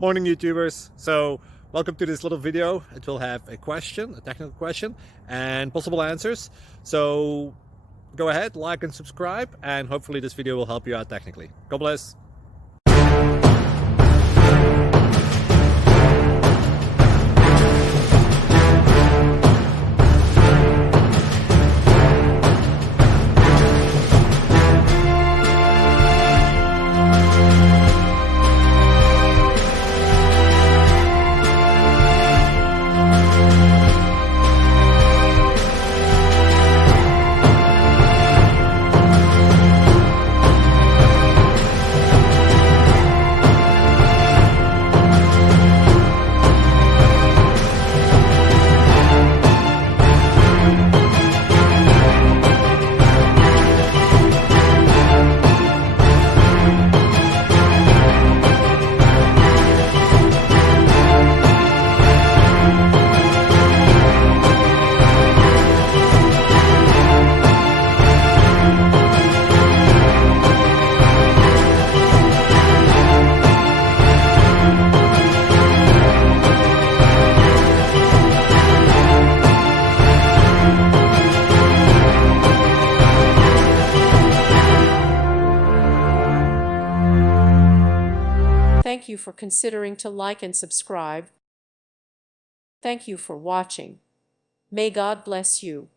Morning YouTubers. So welcome to this little video. It will have a question, a technical question, and possible answers. So go ahead, like and subscribe, and hopefully this video will help you out technically. God bless. Thank you for considering to like and subscribe. Thank you for watching. May God bless you.